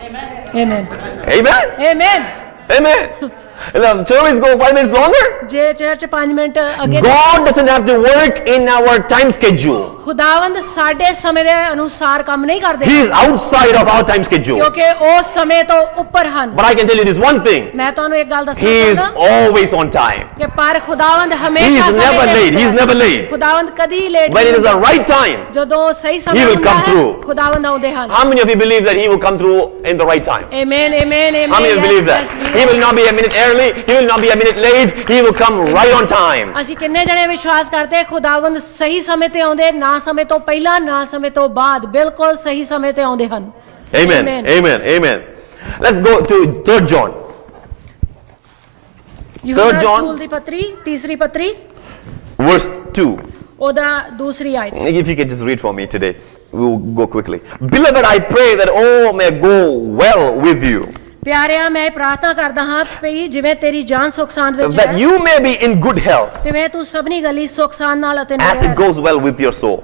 Amen. Amen. Amen. Amen. The service go 5 minutes longer. जे चर्च 5 मिनट अगे God doesn't have to work in our time schedule. खुदावंद साडे समय ਦੇ ਅਨੁਸਾਰ ਕੰਮ ਨਹੀਂ ਕਰਦੇ He is outside of our time schedule. ਕਿਉਂਕਿ ਉਹ ਸਮੇਂ ਤੋਂ ਉੱਪਰ ਹਨ But I can tell you this one thing. ਮੈਂ ਤੁਹਾਨੂੰ ਇੱਕ ਗੱਲ He ਦੱਸਣਾ is ਚਾਹੁੰਦਾ always on time. ਕਿ ਪਰ ਖੁਦਾਵੰਦ He ਹਮੇਸ਼ਾ is never late. He is never late. ਖੁਦਾਵੰਦ ਕਦੀ late When it is the right time, ਜਦੋਂ ਸਹੀ He ਸਮੇਂ will ਹੁੰਦਾ come ਹੈ through. ਖੁਦਾਵੰਦ ਆਉਂਦੇ ਹਨ how many of you believe that He will come through in the right time? Amen, amen, amen. How many of you believe that? He will not be a minute early. He will not be a minute late. He will come right on time. ਅਸੀਂ ਕਿੰਨੇ ਜਣੇ ਵਿਸ਼ਵਾਸ ਕਰਦੇ ਖੁਦਾਵੰਦ ਸਹੀ ਸਮੇਂ ਤੇ ਆਉਂਦੇ ਨਾ ਸਮੇਂ ਤੋਂ ਪਹਿਲਾਂ ਨਾ ਸਮੇਂ ਤੋਂ ਬਾਅਦ ਬਿਲਕੁਲ ਸਹੀ ਸਮੇਂ ਤੇ ਆਉਂਦੇ ਹਨ Amen. Amen. Amen. Let's go to 3 John. ਯੂਹੰਨਾ John. ਰਸੂਲ ਦੀ ਪੱਤਰੀ ਤੀਸਰੀ ਪੱਤਰੀ Verse 2. ਉਹਦਾ ਦੂਸਰੀ ਆਇਤ If you can just read for me today, we'll go quickly. Beloved, I pray that all may go well with you, ਪਿਆਰਿਆ ਮੈਂ ਪ੍ਰਾਰਥਨਾ ਕਰਦਾ ਹਾਂ ਕਿ ਜਿਵੇਂ ਤੇਰੀ ਜਾਨ ਸੁਖ ਸਾਂਦ ਵਿੱਚ that ਹੈ you may be in good health ਤਿਵੇਂ ਤੂੰ ਸਭਨੀ ਗਲੀ ਸੁਖ ਸਾਂਦ ਨਾਲ ਅਤੇ as it goes well with your soul.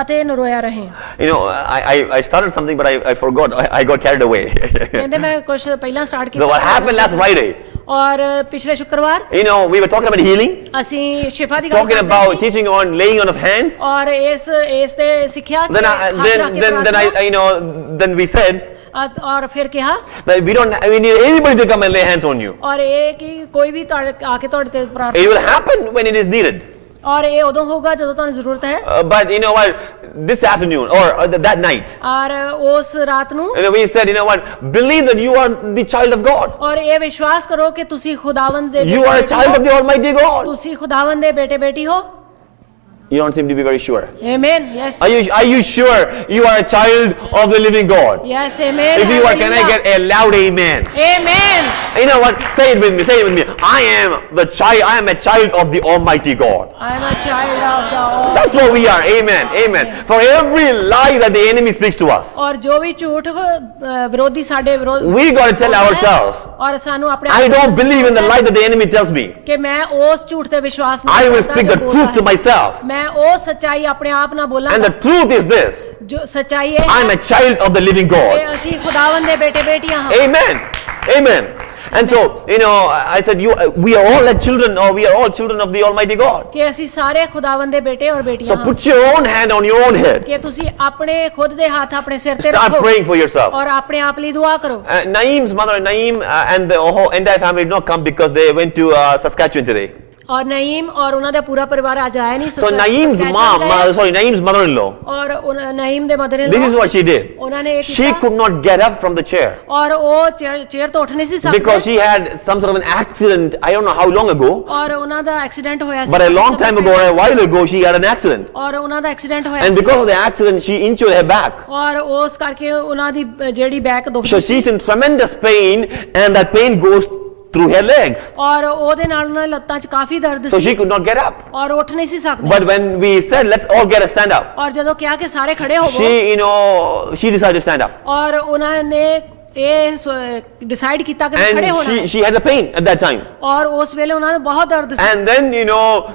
ਅਤੇ ਨਰੋਇਆ ਰਹੇ You know, I started something, but I forgot. I got carried away. ਕਹਿੰਦੇ ਮੈਂ ਕੁਝ ਪਹਿਲਾਂ start So what happened last Friday? ਔਰ ਪਿਛਲੇ ਸ਼ੁੱਕਰਵਾਰ You know, we were talking about healing, ਅਸੀਂ ਸ਼ਿਫਾ ਦੀ ਗੱਲ talking ਕਰਦੇ about ਸੀ teaching on laying on of hands. ਔਰ ਇਸ ਤੇ ਸਿੱਖਿਆ ਕਿ Then we said ਔਰ ਫਿਰ ਕਿਹਾ that we need anybody to come and lay hands on you. ਔਰ ਇਹ ਕਿ ਕੋਈ ਵੀ ਆ ਕੇ ਤੁਹਾਡੇ ਤੇ It ਪ੍ਰਾਰਥਨਾ will happen when it is needed. ਔਰ ਇਹ ਉਦੋਂ ਹੋਊਗਾ ਜਦੋਂ ਤੁਹਾਨੂੰ ਜ਼ਰੂਰਤ ਹੈ But you know what? This afternoon or that night, ਔਰ ਉਸ ਰਾਤ ਨੂੰ we said, you know what? Believe that you are the child of God. ਔਰ ਇਹ ਵਿਸ਼ਵਾਸ ਕਰੋ ਕਿ ਤੁਸੀਂ ਖੁਦਾਵੰਦ ਦੇ You are a child of the Almighty God. ਤੁਸੀਂ ਖੁਦਾਵੰਦ ਦੇ ਬੇਟੇ ਬੇਟੀ ਹੋ You don't seem to be very sure. Amen. Yes. Are you sure you are a child of the living God? Yes. Amen. If you are, can I get a loud amen? Amen. You know what? Say it with me. Say it with me. I am a child of the Almighty God. I am a child of the Almighty. That's what we are. Amen. Amen. For every lie that the enemy speaks to us, और जो भी झूठ विरोधी साडे विरोध we got to tell ourselves, और सानू अपने I don't believe in the lie that the enemy tells me. कि मैं उस झूठ ते विश्वास I will speak the truth to myself. मैं वो सच्चाई अपने आप ना बोला And the truth is this. जो सच्चाई है I am a child of the living कि God. ਅਸੀਂ ਖੁਦਾਵੰਦ ਦੇ ਬੇਟੇ ਬੇਟੀਆਂ ਹਾਂ Amen. Amen. And so, you know, I said, we are all like children, or we are all children of the Almighty God. कि ਅਸੀਂ ਸਾਰੇ ਖੁਦਾਵੰਦ ਦੇ ਬੇਟੇ और बेटियां So put your own hand on your own head. कि ਤੁਸੀਂ ਆਪਣੇ ਖੁਦ ਦੇ ਹੱਥ ਆਪਣੇ ਸਿਰ ਤੇ Start ਰੱਖੋ praying for yourself. और अपने आप ਲਈ दुआ करो Naeem's mother, Naeem, and the whole entire family did not come because they went to Saskatchewan today. और नईम और उन्होंने पूरा परिवार आज आया नहीं So Naeem's Naeem's mother-in-law, और नईम दे mother this is what she did. उन्होंने She could not get up from the chair और वो चेयर तो उठ नहीं सी सकते because she had some sort of an accident. I don't know how long ago, और उन्हों दा एक्सीडेंट होया but a long time ago, or a while ago, she had an accident. और उन्हों दा एक्सीडेंट होया And because of the accident, she injured her back. और उस करके उन्हों दी जेडी बैक दुख So she's in tremendous pain, and that pain goes through her legs. और ओदे नाल उन्होंने लत्तां च काफी दर्द So सी she could not get up. और उठ नहीं सी सकते But when we said, let's all get a stand up, और जदों क्या कि सारे खड़े हो she decided to stand up. और उन्होंने ये डिसाइड किया कि खड़े होना And she had the pain at that time. और उस वेले उन्होंने बहुत दर्द सी And then,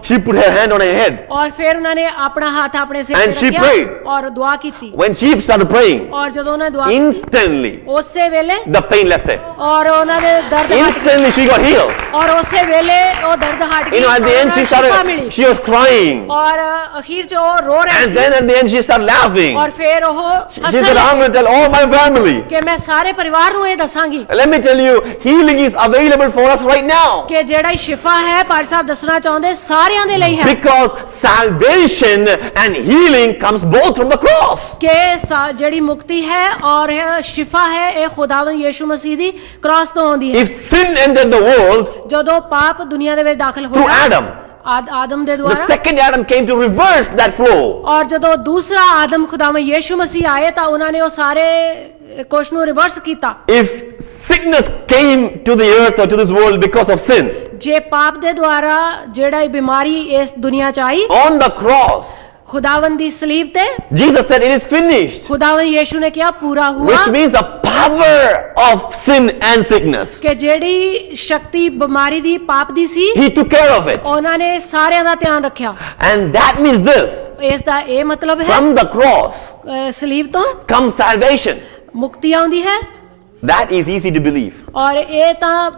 she put her hand on her head. और फिर उन्होंने अपना हाथ अपने सिर And पे she रखा prayed. और दुआ की थी When she started praying, और जदों उन्होंने दुआ instantly उससे वेले the pain left her. और उन्होंने दर्द हट Instantly she got healed. और उससे वेले वो दर्द हट गई At the end she was crying. और अखीर जो वो रो रही And then at the end she started laughing. और फिर वो She said, I'm going to tell all my family. कि मैं सारे परिवार ਨੂੰ ਇਹ ਦੱਸਾਂਗੀ Let me tell you, healing is available for us right now. कि ਜਿਹੜਾ ਸ਼ਿਫਾ ਹੈ ਪਾਰ ਸਾਹਿਬ ਦੱਸਣਾ ਚਾਹੁੰਦੇ ਸਾਰਿਆਂ ਦੇ ਲਈ ਹੈ Because salvation and healing comes both from the cross. कि ਜਿਹੜੀ ਮੁਕਤੀ ਹੈ और ਸ਼ਿਫਾ ਹੈ ਇਹ ਖੁਦਾਵੰਦ ਯਿਸੂ ਮਸੀਹ ਦੀ ਕ੍ਰਾਸ ਤੋਂ ਆਉਂਦੀ ਹੈ If sin entered the world ਜਦੋਂ ਪਾਪ ਦੁਨੀਆ ਦੇ ਵਿੱਚ ਦਾਖਲ through ਹੋਇਆ Adam, आदम दे the द्वारा second Adam came to reverse that flow. और ਜਦੋਂ दूसरा आदम खुदावंद यीशु मसीह आए ਤਾਂ ਉਹਨਾਂ ਨੇ ਉਹ ਸਾਰੇ ਕੁਛ ਨੂੰ ਰਿਵਰਸ ਕੀਤਾ If sickness came to the earth or to this world because of sin, ਜੇ ਪਾਪ ਦੇ ਦੁਆਰਾ ਜਿਹੜਾ ਇਹ ਬਿਮਾਰੀ ਇਸ ਦੁਨੀਆ ਚ ਆਈ on the cross, खुदावंद दी सलीब ते Jesus said, it is finished. खुदावंद यीशु ने किया पूरा हुआ Which means the power of sin and sickness. कि जेड़ी शक्ति बीमारी दी पाप दी सी He took care of it. ਉਹਨਾਂ ਨੇ ਸਾਰਿਆਂ ਦਾ ਧਿਆਨ ਰੱਖਿਆ And that means this. ਇਸ ਦਾ ਇਹ ਮਤਲਬ ਹੈ From the cross ਸਲੀਬ ਤੋਂ comes salvation. ਮੁਕਤੀ ਆਉਂਦੀ ਹੈ That is easy to believe. ਔਰ ਇਹ ਤਾਂ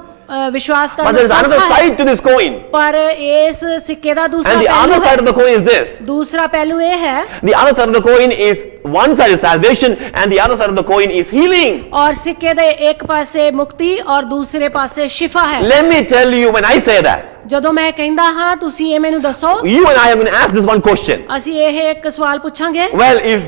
ਵਿਸ਼ਵਾਸ But ਕਰਨਾ there is another ਸੌਖਾ ਹੈ। side to this coin. ਪਰ ਇਸ ਸਿੱਕੇ ਦਾ ਦੂਸਰਾ And the other ਪਹਿਲੂ side ਹੈ। of the coin is this. ਦੂਸਰਾ ਪਹਿਲੂ ਇਹ ਹੈ The other side of the coin is, one side is salvation and the other side of the coin is healing. ਔਰ ਸਿੱਕੇ ਦੇ ਇੱਕ ਪਾਸੇ ਮੁਕਤੀ ਔਰ ਦੂਸਰੇ ਪਾਸੇ ਸ਼ਿਫਾ ਹੈ। Let me tell you, when I say that, ਜਦੋਂ ਮੈਂ ਕਹਿੰਦਾ ਹਾਂ ਤੁਸੀਂ ਇਹ ਮੈਨੂੰ ਦੱਸੋ, you and I are going to ask this one question. ਅਸੀਂ ਇਹ ਇੱਕ ਸਵਾਲ ਪੁੱਛਾਂਗੇ। Well, if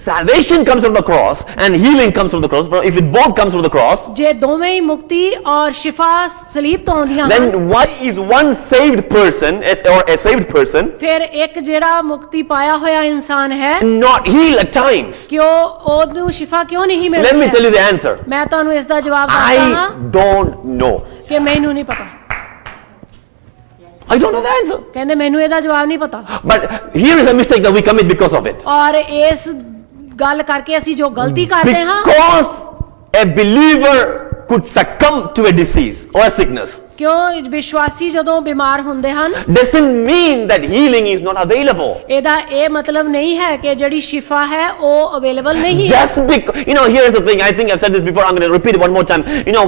salvation comes from the cross and healing comes from the cross, if it both comes from the cross, ਜੇ ਦੋਵੇਂ ਹੀ ਮੁਕਤੀ ਔਰ ਸ਼ਿਫਾ ਸਲੀਬ ਤੋਂ ਆਉਂਦੀਆਂ ਹਨ, then why is one saved person or a saved person ਫਿਰ ਇੱਕ ਜਿਹੜਾ ਮੁਕਤੀ ਪਾਇਆ ਹੋਇਆ ਇਨਸਾਨ ਹੈ not healed at times? ਕਿਉਂ ਉਹਨੂੰ ਸ਼ਿਫਾ ਕਿਉਂ ਨਹੀਂ Let me ਮਿਲਦੀ tell ਹੈ? you the answer. ਮੈਂ ਤੁਹਾਨੂੰ ਇਸ ਦਾ ਜਵਾਬ ਦੱਸਦਾ I ਹਾਂ don't know. ਕਿ ਮੈਨੂੰ ਨਹੀਂ ਪਤਾ। I don't know the answer. ਕਹਿੰਦੇ ਮੈਨੂੰ ਇਹਦਾ ਜਵਾਬ ਨਹੀਂ ਪਤਾ। But here is a mistake that we commit because of it. ਔਰ ਇਸ ਗੱਲ ਕਰਕੇ ਅਸੀਂ ਜੋ ਗਲਤੀ ਕਰਦੇ ਹਾਂ, Because a believer could succumb to a disease or a sickness ਕਿਉਂ ਵਿਸ਼ਵਾਸੀ ਜਦੋਂ ਬਿਮਾਰ ਹੁੰਦੇ ਹਨ, doesn't mean that healing is not available. ਇਹਦਾ ਇਹ ਮਤਲਬ ਨਹੀਂ ਹੈ ਕਿ ਜਿਹੜੀ ਸ਼ਿਫਾ ਹੈ ਉਹ ਅਵੇਲੇਬਲ ਨਹੀਂ ਹੈ। Just because, here's the thing, I think I've said this before, I'm going to repeat it one more time.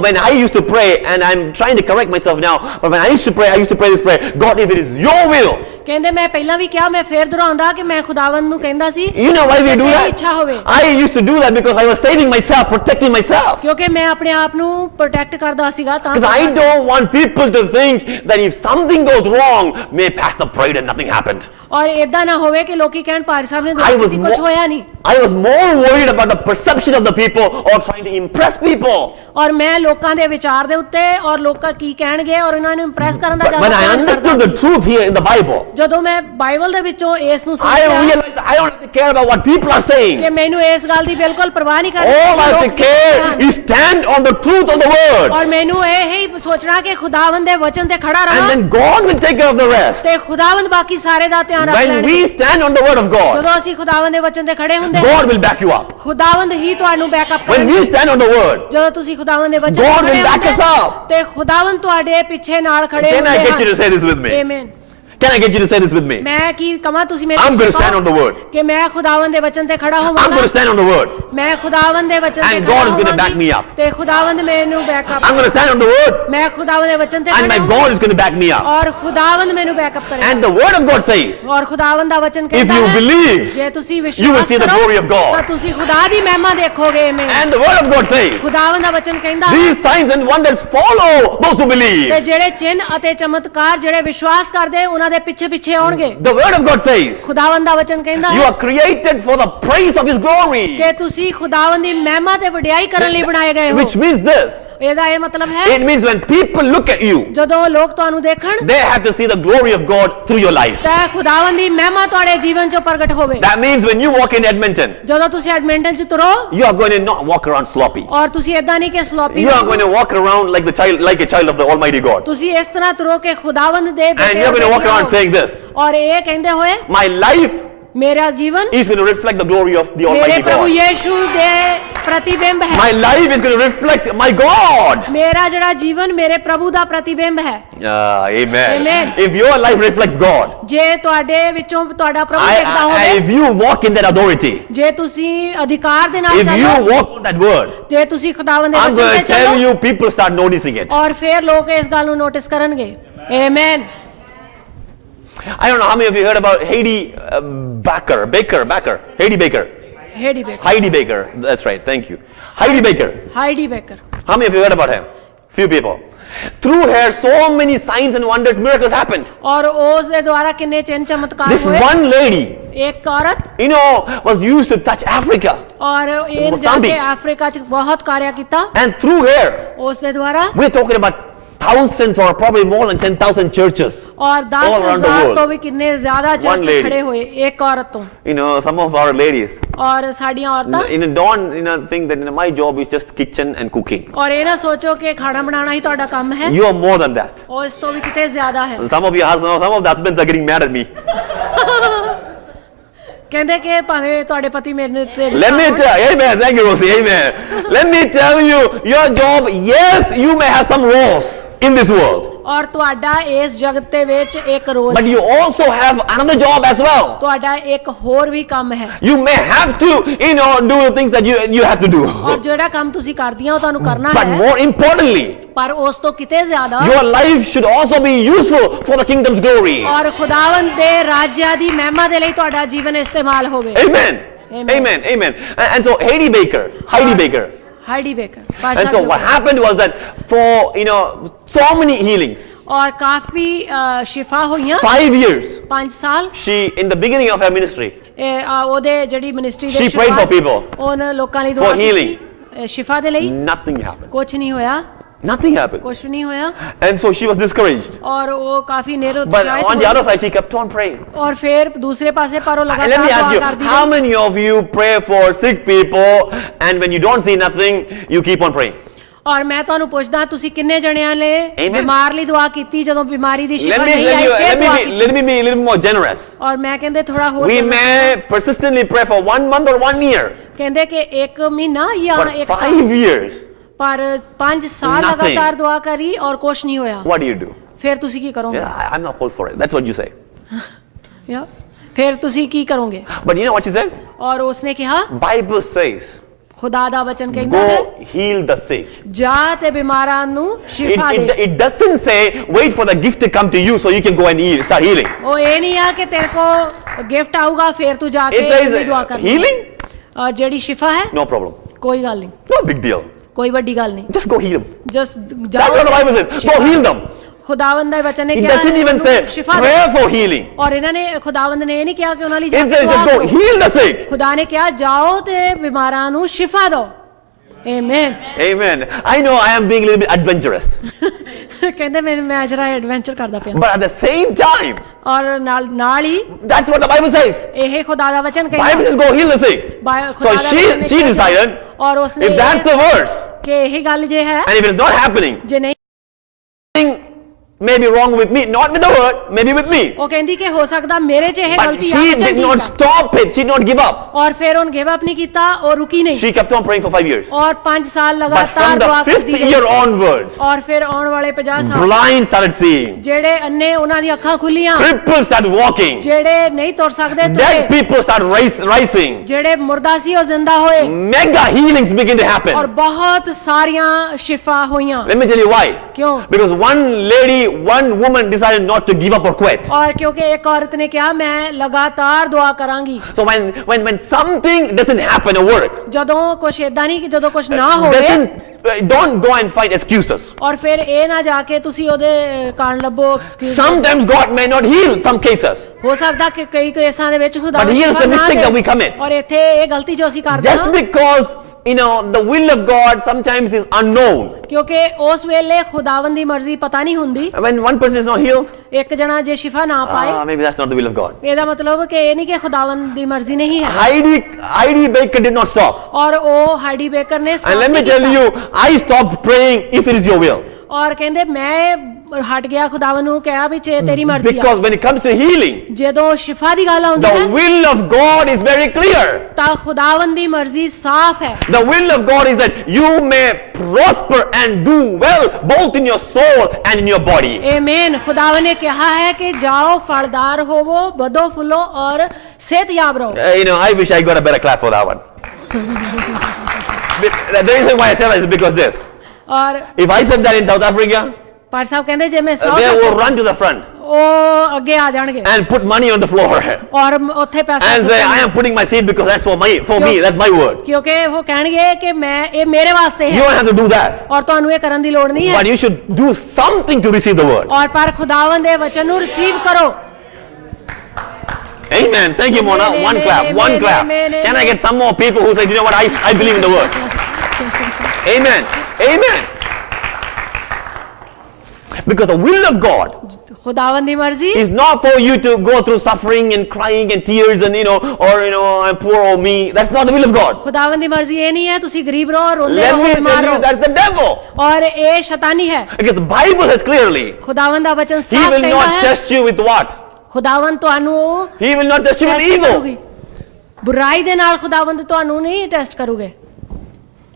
When I used to pray, and I'm trying to correct myself now, but when I used to pray this prayer, God, if it is your will. ਕਹਿੰਦੇ ਮੈਂ ਪਹਿਲਾਂ ਵੀ ਕਿਹਾ, ਮੈਂ ਫੇਰ ਦੁਹਰਾਉਂਦਾ ਕਿ ਮੈਂ ਖੁਦਾਵੰਦ ਨੂੰ ਕਹਿੰਦਾ ਸੀ You know why we do ਤੇਰੀ that? ਇੱਛਾ ਹੋਵੇ। I used to do that because I was saving myself, protecting myself. ਕਿਉਂਕਿ ਮੈਂ ਆਪਣੇ ਆਪ ਨੂੰ ਪ੍ਰੋਟੈਕਟ ਕਰਦਾ ਸੀਗਾ ਤਾਂ Because I don't want people to think that if something goes wrong, may pastor prayed and nothing happened. ਔਰ ਏਦਾਂ ਨਾ ਹੋਵੇ ਕਿ ਲੋਕੀ ਕਹਿਣ ਭਾਰੀ ਸਾਹਿਬ ਨੇ I ਦੁਆ was ਕੀਤੀ ਕੁਝ ਹੋਇਆ ਨਹੀਂ। I was more worried about the perception of the people or trying to impress people. ਔਰ ਮੈਂ ਲੋਕਾਂ ਦੇ ਵਿਚਾਰ ਦੇ ਉੱਤੇ ਔਰ ਲੋਕਾਂ ਕੀ ਕਹਿਣਗੇ ਔਰ ਇਹਨਾਂ ਨੂੰ ਇੰਪ੍ਰੈਸ ਕਰਨ ਦਾ But when I plan understood ਕਰਦਾ the ਸੀ। truth here in the Bible, ਜਦੋਂ ਮੈਂ ਬਾਈਬਲ ਦੇ ਵਿੱਚੋਂ ਇਸ ਨੂੰ I ਸਮਝਿਆ realized that I don't have to care about what people are saying. ਕਿ ਮੈਨੂੰ ਇਸ ਗੱਲ ਦੀ ਬਿਲਕੁਲ ਪਰਵਾਹ ਨਹੀਂ ਕਰਨੀ All I have to ਲੋਕ ਕੀ ਕਹਿੰਦੇ ਹਨ। care is stand on the truth of the word. ਔਰ ਮੈਨੂੰ ਇਹ ਹੀ ਸੋਚਣਾ ਕਿ ਖੁਦਾਵੰਦ ਦੇ ਵਚਨ ਤੇ ਖੜਾ And ਰਹਾਂ then God will take care of the rest. ਤੇ ਖੁਦਾਵੰਦ ਬਾਕੀ ਸਾਰੇ ਦਾ ਧਿਆਨ ਰੱਖ When ਲੈਣਗੇ। we stand on the word of God, ਜਦੋਂ ਅਸੀਂ ਖੁਦਾਵੰਦ ਦੇ ਵਚਨ ਤੇ ਖੜੇ ਹੁੰਦੇ God will back you up. ਖੁਦਾਵੰਦ ਹੀ ਤੁਹਾਨੂੰ ਬੈਕਅਪ When we ਕਰੇਗਾ। stand on the word, ਜਦੋਂ ਤੁਸੀਂ ਖੁਦਾਵੰਦ ਦੇ ਵਚਨ God ਤੇ will ਖੜੇ back us ਹੁੰਦੇ up. ਤੇ ਖੁਦਾਵੰਦ ਤੁਹਾਡੇ ਪਿੱਛੇ ਨਾਲ ਖੜੇ can I ਹੁੰਦੇ get you to say this with me? ਆਮੀਨ। Can I get you to say this with me? ਮੈਂ ਕੀ ਕਹਾਂ ਤੁਸੀਂ ਮੇਰੇ I'm going to ਪਿੱਛੇ stand on the word. ਕਿ ਮੈਂ ਖੁਦਾਵੰਦ ਦੇ ਵਚਨ ਤੇ ਖੜਾ I'm going to ਹੋਵਾਂਗਾ। stand on the word. ਮੈਂ ਖੁਦਾਵੰਦ ਦੇ ਵਚਨ ਤੇ And ਖੜਾ God is going to back me ਹੋਵਾਂਗੀ up. ਤੇ ਖੁਦਾਵੰਦ ਮੈਨੂੰ backup I'm going to stand on the word. ਮੈਂ ਖੁਦਾਵੰਦ ਦੇ ਵਚਨ ਤੇ And my ਖੜਾ God is going to back me up. ਔਰ ਖੁਦਾਵੰਦ ਮੈਨੂੰ ਬੈਕਅਪ ਕਰੇਗਾ। And the word of God says, ਔਰ ਖੁਦਾਵੰਦ ਦਾ ਵਚਨ if ਕਹਿੰਦਾ you ਹੈ believe, ਜੇ ਤੁਸੀਂ you will ਵਿਸ਼ਵਾਸ see the ਕਰੋ glory of God. ਤਾਂ ਤੁਸੀਂ ਖੁਦਾ ਦੀ ਮਹਿਮਾ ਦੇਖੋਗੇ। ਆਮੀਨ। And the word of God says, ਖੁਦਾਵੰਦ ਦਾ ਵਚਨ ਕਹਿੰਦਾ ਹੈ these signs and wonders follow those who believe. ਤੇ ਜਿਹੜੇ ਚਿੰਨ੍ਹ ਅਤੇ ਚਮਤਕਾਰ ਜਿਹੜੇ ਵਿਸ਼ਵਾਸ ਕਰਦੇ ਉਹਨਾਂ ਦੇ ਪਿੱਛੇ ਪਿੱਛੇ ਆਉਣਗੇ। The word of God says, ਖੁਦਾਵੰਦ ਦਾ ਵਚਨ ਕਹਿੰਦਾ you ਹੈ are created for the praise of his glory. ਕਿ ਤੁਸੀਂ ਖੁਦਾਵੰਦ ਦੀ ਮਹਿਮਾ ਤੇ ਵਡਿਆਈ ਕਰਨ ਲਈ ਬਣਾਏ ਗਏ ਹੋ। Which means this. ਇਹਦਾ ਇਹ ਮਤਲਬ ਹੈ It means when people look at you, ਜਦੋਂ ਲੋਕ ਤੁਹਾਨੂੰ ਦੇਖਣ they have to see the glory of God through your life. ਤਾਂ ਖੁਦਾਵੰਦ ਦੀ ਮਹਿਮਾ ਤੁਹਾਡੇ ਜੀਵਨ 'ਚੋਂ ਪ੍ਰਗਟ ਹੋਵੇ। That means when you walk in Edmonton, ਜਦੋਂ ਤੁਸੀਂ ਐਡਮਿੰਟਨ 'ਚ ਤੁਰੋ you are going to not walk around sloppy. ਔਰ ਤੁਸੀਂ ਏਦਾਂ ਨਹੀਂ ਕਿ sloppy You are going to walk around like a child of the Almighty God. ਤੁਸੀਂ ਇਸ ਤਰ੍ਹਾਂ ਤੁਰੋ ਕਿ ਖੁਦਾਵੰਦ ਦੇ And you're going to walk around saying this, ਔਰ ਇਹ ਕਹਿੰਦੇ ਹੋਏ my life ਮੇਰਾ ਜੀਵਨ is going to reflect the glory of the ਮੇਰੇ Almighty ਪ੍ਰਭੂ God. ਯੀਸ਼ੂ ਦੇ ਪ੍ਰਤੀਬਿੰਬ ਹੈ। My life is going to reflect my God. ਮੇਰਾ ਜਿਹੜਾ ਜੀਵਨ ਮੇਰੇ ਪ੍ਰਭੂ ਦਾ ਪ੍ਰਤੀਬਿੰਬ ਹੈ। Amen. Amen. If your life reflects God, ਜੇ ਤੁਹਾਡੇ ਵਿੱਚੋਂ ਤੁਹਾਡਾ ਪ੍ਰਭੂ ਦੇਖਦਾ ਹੋਵੇ, if you walk in that authority, ਜੇ ਤੁਸੀਂ ਅਧਿਕਾਰ ਦੇ ਨਾਲ if you ਚੱਲੋ, walk on that word, ਜੇ ਤੁਸੀਂ ਖੁਦਾਵੰਦ ਦੇ I'm ਵਚਨ going ਤੇ to tell ਚੱਲੋ you, people start noticing it. ਔਰ ਫਿਰ ਲੋਕ ਇਸ ਗੱਲ ਨੂੰ ਨੋਟਿਸ ਕਰਨਗੇ। ਆਮੀਨ। I don't know how many of you heard about Heidi Baker. Heidi Baker. Heidi Baker. Heidi Baker. That's right. Thank you. Heidi Baker. Heidi Baker. How many of you heard about him? Few people. Through her, so many signs and wonders, miracles happened. ਔਰ ਉਸ ਦੇ ਦੁਆਰਾ ਕਿੰਨੇ ਚਿੰਨ ਚਮਤਕਾਰ This ਹੋਏ। one lady, ਇੱਕ ਔਰਤ was used to touch Africa. ਔਰ ਇਹ ਜਾ Mozambique. ਕੇ ਅਫਰੀਕਾ 'ਚ ਬਹੁਤ ਕਾਰਿਆ ਕੀਤਾ। And through her, ਉਸ ਦੇ ਦੁਆਰਾ we're talking about thousands or probably more than 10,000 churches. ਔਰ All around the 10,000 world. ਤੋਂ ਵੀ ਕਿੰਨੇ ਜ਼ਿਆਦਾ One ਚਰਚ lady. ਖੜੇ ਹੋਏ ਇੱਕ ਔਰਤ ਤੋਂ। Some of our ladies, ਔਰ ਸਾਡੀਆਂ ਔਰਤਾਂ don't think that my job is just kitchen and cooking. ਔਰ ਇਹ ਨਾ ਸੋਚੋ ਕਿ ਖਾਣਾ ਬਣਾਉਣਾ ਹੀ ਤੁਹਾਡਾ ਕੰਮ ਹੈ। You are more than that. ਉਹ ਇਸ ਤੋਂ ਵੀ ਕਿਤੇ ਜ਼ਿਆਦਾ ਹੈ। Some of the husbands are getting mad at me. ਕਹਿੰਦੇ ਕਿ ਭਾਵੇਂ ਤੁਹਾਡੇ ਪਤੀ ਮੇਰੇ ਤੇ Let me tell you, amen, thank you, Rosie, amen. Let me tell you, your job, yes, you may have some roles in this world. ਔਰ ਤੁਹਾਡਾ ਇਸ ਜਗਤ ਦੇ ਵਿੱਚ ਇੱਕ role but you also have another job as well. ਤੁਹਾਡਾ ਇੱਕ ਹੋਰ ਵੀ ਕੰਮ ਹੈ You may have to, do the things that you have to do. ਔਰ ਜਿਹੜਾ ਕੰਮ ਤੁਸੀਂ ਕਰਦੀਆਂ ਉਹ ਤੁਹਾਨੂੰ ਕਰਨਾ But ਹੈ more importantly, ਪਰ ਉਸ ਤੋਂ ਕਿਤੇ ਜ਼ਿਆਦਾ your life should also be useful for the kingdom's glory. ਔਰ ਖੁਦਾਵੰਦ ਦੇ ਰਾਜ ਦੀ ਮਹਿਮਾ ਦੇ ਲਈ ਤੁਹਾਡਾ ਜੀਵਨ ਇਸਤੇਮਾਲ ਹੋਵੇ Amen. Amen. Amen. And so Heidi Baker. Heidi Baker And so what happened was that for, so many healings, ਔਰ ਕਾਫੀ ਸ਼ਿਫਾ ਹੋਈਆਂ 5 years, 5 ਸਾਲ she, in the beginning of her ministry, ਉਹਦੇ ਜਿਹੜੀ ministry She prayed for people. ਉਹਨ ਲੋਕਾਂ ਲਈ For ਦੁਆ healing. ਕੀਤੀ ਸ਼ਿਫਾ ਦੇ ਲਈ nothing happened. ਕੁਝ ਨਹੀਂ ਹੋਇਆ Nothing happened. ਕੁਝ ਨਹੀਂ ਹੋਇਆ And so she was discouraged. ਔਰ ਉਹ ਕਾਫੀ But ਨਿਰਉਤਸ਼ਾਹਿਤ on the ਹੋਈ other side, she kept on praying. ਔਰ ਫਿਰ ਦੂਸਰੇ ਪਾਸੇ ਪਰ ਉਹ And let ਲਗਾਤਾਰ me ask ਦੁਆ you, ਕਰਦੀ how ਰਹੀ many of you pray for sick people and when you don't see nothing, you keep on praying? ਔਰ ਮੈਂ ਤੁਹਾਨੂੰ ਪੁੱਛਦਾ ਤੁਸੀਂ ਕਿੰਨੇ ਜਣਿਆਂ ਨੇ Amen. ਬਿਮਾਰ ਲਈ ਦੁਆ ਕੀਤੀ ਜਦੋਂ ਬਿਮਾਰੀ ਦੀ ਸ਼ਿਫਾ Let me, ਨਹੀਂ let, ਆਈ you, ਫਿਰ let, ਦੁਆ me be, ਕੀਤੀ let me be a little more generous. ਔਰ ਮੈਂ ਕਹਿੰਦੇ ਥੋੜਾ ਹੋਰ We ਕਰਨਾ। may persistently pray for 1 month or 1 year, ਕਹਿੰਦੇ ਕਿ ਇੱਕ ਮਹੀਨਾ ਜਾਂ but ਇੱਕ ਸਾਲ 5 years, ਪਰ 5 ਸਾਲ Nothing. ਲਗਾਤਾਰ ਦੁਆ ਕਰੀ ਔਰ ਕੁਛ ਨਹੀਂ ਹੋਇਆ what do you do? ਫਿਰ ਤੁਸੀਂ ਕੀ ਕਰੋਗੇ Yeah, I'm not called for it. That's what you say. Yeah. ਫਿਰ ਤੁਸੀਂ ਕੀ ਕਰੋਗੇ But you know what she said? ਔਰ ਉਸਨੇ ਕਿਹਾ Bible says, ਖੁਦਾ ਦਾ ਵਚਨ ਕਹਿੰਦਾ ਹੈ go heal the sick. ਜਾ ਤੇ ਬਿਮਾਰਾਂ ਨੂੰ ਸ਼ਿਫਾ ਦੇ It doesn't say wait for the gift to come to you so you can go and start healing. ਉਹ ਇਹ ਨਹੀਂ ਆ ਕਿ ਤੇਰੇ ਕੋ ਗਿਫਟ ਆਊਗਾ ਫਿਰ ਤੂੰ ਜਾ ਕੇ It says ਇਹਦੀ ਦੁਆ ਕਰਨੀ healing, ਔਰ ਜਿਹੜੀ ਸ਼ਿਫਾ ਹੈ no problem. ਕੋਈ ਗੱਲ ਨਹੀਂ No big deal. ਕੋਈ ਵੱਡੀ ਗੱਲ ਨਹੀਂ Just go heal them. Just That's what the Bible says. Go heal them. ਖੁਦਾਵੰਦ ਦਾ ਵਚਨ ਨੇ It ਕਿਹਾ doesn't even say ਸ਼ਿਫਾ ਦੇ pray for healing. ਔਰ ਇਹਨਾਂ ਨੇ ਖੁਦਾਵੰਦ ਨੇ ਇਹ ਨਹੀਂ ਕਿਹਾ ਕਿ ਉਹਨਾਂ ਲਈ ਜਾ It ਕੇ says ਦੁਆ just go ਕਰੋ। heal the sick. ਖੁਦਾ ਨੇ ਕਿਹਾ ਜਾਓ ਤੇ ਬਿਮਾਰਾਂ ਨੂੰ ਸ਼ਿਫਾ ਦਿਓ amen Amen. I know I am being a little bit adventurous. ਕਹਿੰਦੇ ਮੈਂ ਜਰਾ ਐਡਵੈਂਚਰ ਕਰਦਾ ਪਿਆ But at the same time, ਔਰ ਨਾਲ ਹੀ that's what the Bible says. ਇਹ ਖੁਦਾ ਦਾ ਵਚਨ Bible ਕਹਿੰਦਾ says go heal the sick. So she decided, ਔਰ ਉਸਨੇ if that's the verse, ਕਿ ਇਹ ਗੱਲ ਜੇ ਹੈ and if it's not happening, ਜੇ ਨਹੀਂ something may be wrong with me, not with the word, maybe with me. ਉਹ ਕਹਿੰਦੀ ਕਿ ਹੋ ਸਕਦਾ ਮੇਰੇ 'ਚ ਇਹ But ਗਲਤੀ ਆ she ਵਚਨ did ਠੀਕ not ਆ। stop it. She did not give up. ਔਰ ਫਿਰ ਉਹਨ ਗਿਵ ਅਪ ਨਹੀਂ ਕੀਤਾ ਔਰ ਰੁਕੀ ਨਹੀਂ She kept on praying for 5 years. ਔਰ 5 ਸਾਲ But ਲਗਾਤਾਰ from the ਦੁਆ 5th ਕਰਦੀ ਰਹੀ year onwards, ਔਰ ਫਿਰ ਆਉਣ ਵਾਲੇ 50 ਸਾਲ blind started seeing. ਜਿਹੜੇ ਅੰਨੇ ਉਹਨਾਂ ਦੀਆਂ ਅੱਖਾਂ ਖੁੱਲੀਆਂ Cripples started walking. ਜਿਹੜੇ ਨਹੀਂ ਤੁਰ ਸਕਦੇ Dead ਤੁਰੇ people started rising. ਜਿਹੜੇ ਮੁਰਦਾ ਸੀ ਉਹ ਜ਼ਿੰਦਾ ਹੋਏ Mega healings begin to ਔਰ happen. ਬਹੁਤ ਸਾਰੀਆਂ ਸ਼ਿਫਾ ਹੋਈਆਂ Let me tell you why. ਕਿਉਂ Because one woman decided not to give up or quit. ਔਰ ਕਿਉਂਕਿ ਇੱਕ ਔਰਤ ਨੇ ਕਿਹਾ ਮੈਂ ਲਗਾਤਾਰ ਦੁਆ ਕਰਾਂਗੀ So when something doesn't happen at work, ਜਦੋਂ ਕੁਛ ਏਦਾਂ ਨਹੀਂ ਕਿ ਜਦੋਂ ਕੁਛ ਨਾ ਹੋਵੇ don't go and find excuses. ਔਰ ਫਿਰ ਇਹ ਨਾ ਜਾ ਕੇ ਤੁਸੀਂ ਉਹਦੇ ਕਾਰਨ ਲੱਭੋ excuse Sometimes God may not heal some cases. ਹੋ ਸਕਦਾ ਕਿ ਕਈ ਕੇਸਾਂ ਦੇ ਵਿੱਚ ਖੁਦਾ But here's ਸ਼ਿਫਾ the ਨਾ mistake ਦੇ। that we commit. ਔਰ ਇੱਥੇ ਇਹ ਗਲਤੀ ਜੋ ਅਸੀਂ ਕਰਦੇ Just ਹਾਂ because the will of God sometimes is unknown. ਕਿਉਂਕਿ ਉਸ ਵੇਲੇ ਖੁਦਾਵੰਦ ਦੀ ਮਰਜ਼ੀ ਪਤਾ ਨਹੀਂ ਹੁੰਦੀ When one person is not healed, ਇੱਕ ਜਣਾ ਜੇ ਸ਼ਿਫਾ ਨਾ ਪਾਏ maybe that's not the will of God. ਇਹਦਾ ਮਤਲਬ ਕਿ ਇਹ ਨਹੀਂ ਕਿ ਖੁਦਾਵੰਦ ਦੀ ਮਰਜ਼ੀ ਨਹੀਂ ਹੈ Heidi Baker did not stop. ਔਰ ਉਹ ਹਾਈਡੀ ਬੇਕਰ ਨੇ And let me tell you, I stopped praying if it is your will. ਔਰ ਕਹਿੰਦੇ ਮੈਂ ਹਟ ਗਿਆ ਖੁਦਾਵੰਦ ਨੂੰ ਕਿਹਾ ਵੀ ਜੇ ਤੇਰੀ ਮਰਜ਼ੀ ਆ Because when it comes to healing, ਜਦੋਂ ਸ਼ਿਫਾ ਦੀ ਗੱਲ ਆਉਂਦੀ the ਹੈ will of God is very clear. ਤਾਂ ਖੁਦਾਵੰਦ ਦੀ ਮਰਜ਼ੀ ਸਾਫ਼ ਹੈ The will of God is that you may prosper and do well both in your soul and in your body. ਆਮੀਨ ਖੁਦਾਵੰਦ ਨੇ ਕਿਹਾ ਹੈ ਕਿ ਜਾਓ ਫਲਦਾਰ ਹੋਵੋ ਵਧੋ ਫੁੱਲੋ ਔਰ ਸਿਹਤਯਾਬ ਰਹੋ I wish I got a better clap for that one. The reason why I said that is because this. ਔਰ If I said that in South Africa, ਪਰ ਸਾਹਿਬ ਕਹਿੰਦੇ ਜੇ ਮੈਂ they will run to the front ਉਹ ਅੱਗੇ ਆ ਜਾਣਗੇ and put money on the floor ਔਰ ਉੱਥੇ ਪੈਸਾ and say, I am putting my seed because that's for me, that's my word. ਕਿਉਂਕਿ ਉਹ ਕਹਿਣਗੇ ਕਿ ਮੈਂ ਇਹ ਮੇਰੇ ਵਾਸਤੇ You ਹੈ don't have to do that. ਔਰ ਤੁਹਾਨੂੰ ਇਹ ਕਰਨ ਦੀ ਲੋੜ ਨਹੀਂ ਹੈ But you should do something to receive the word. ਔਰ ਪਰ ਖੁਦਾਵੰਦ ਦੇ ਵਚਨ ਨੂੰ ਰਿਸੀਵ ਕਰੋ Amen. Thank you, Mona. Amen, One amen, clap. One amen, clap. amen, Can I amen. get some more people who say, you know what, I believe in the word. Amen. Amen. Because the will of God ਖੁਦਾਵੰਦ ਦੀ ਮਰਜ਼ੀ is not for you to go through suffering and crying and tears and I'm poor or me. That's not the will of God. ਖੁਦਾਵੰਦ ਦੀ ਮਰਜ਼ੀ ਇਹ ਨਹੀਂ ਹੈ ਤੁਸੀਂ ਗਰੀਬ ਰਹੋ ਰੋਂਦੇ Let ਰਹੋ me ਬਿਮਾਰ tell you, ਰਹੋ that's the devil. ਔਰ ਇਹ ਸ਼ੈਤਾਨੀ ਹੈ Because the Bible says clearly, ਖੁਦਾਵੰਦ ਦਾ ਵਚਨ He ਸਾਫ਼ will ਕਹਿੰਦਾ not ਹੈ test you with what? ਖੁਦਾਵੰਦ ਤੁਹਾਨੂੰ He will not test you with test evil. ਕਰੂਗੀ ਬੁਰਾਈ ਦੇ ਨਾਲ ਖੁਦਾਵੰਦ ਤੁਹਾਨੂੰ ਨਹੀਂ ਟੈਸਟ ਕਰੂਗੇ